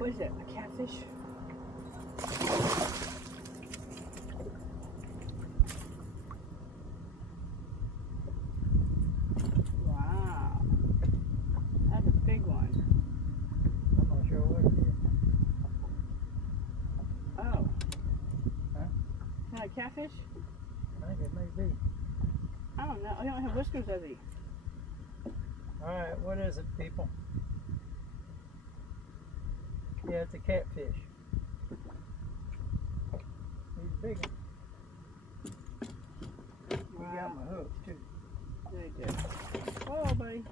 What is it? A catfish? Wow. That's a big one. I'm not sure what it is. Oh. Huh? Is that a catfish? I think it may be. I don't know. He don't have whiskers, does he? Alright, what is it, people? Yeah, it's a catfish. He's big. He got my hooks too. They did. Oh, buddy.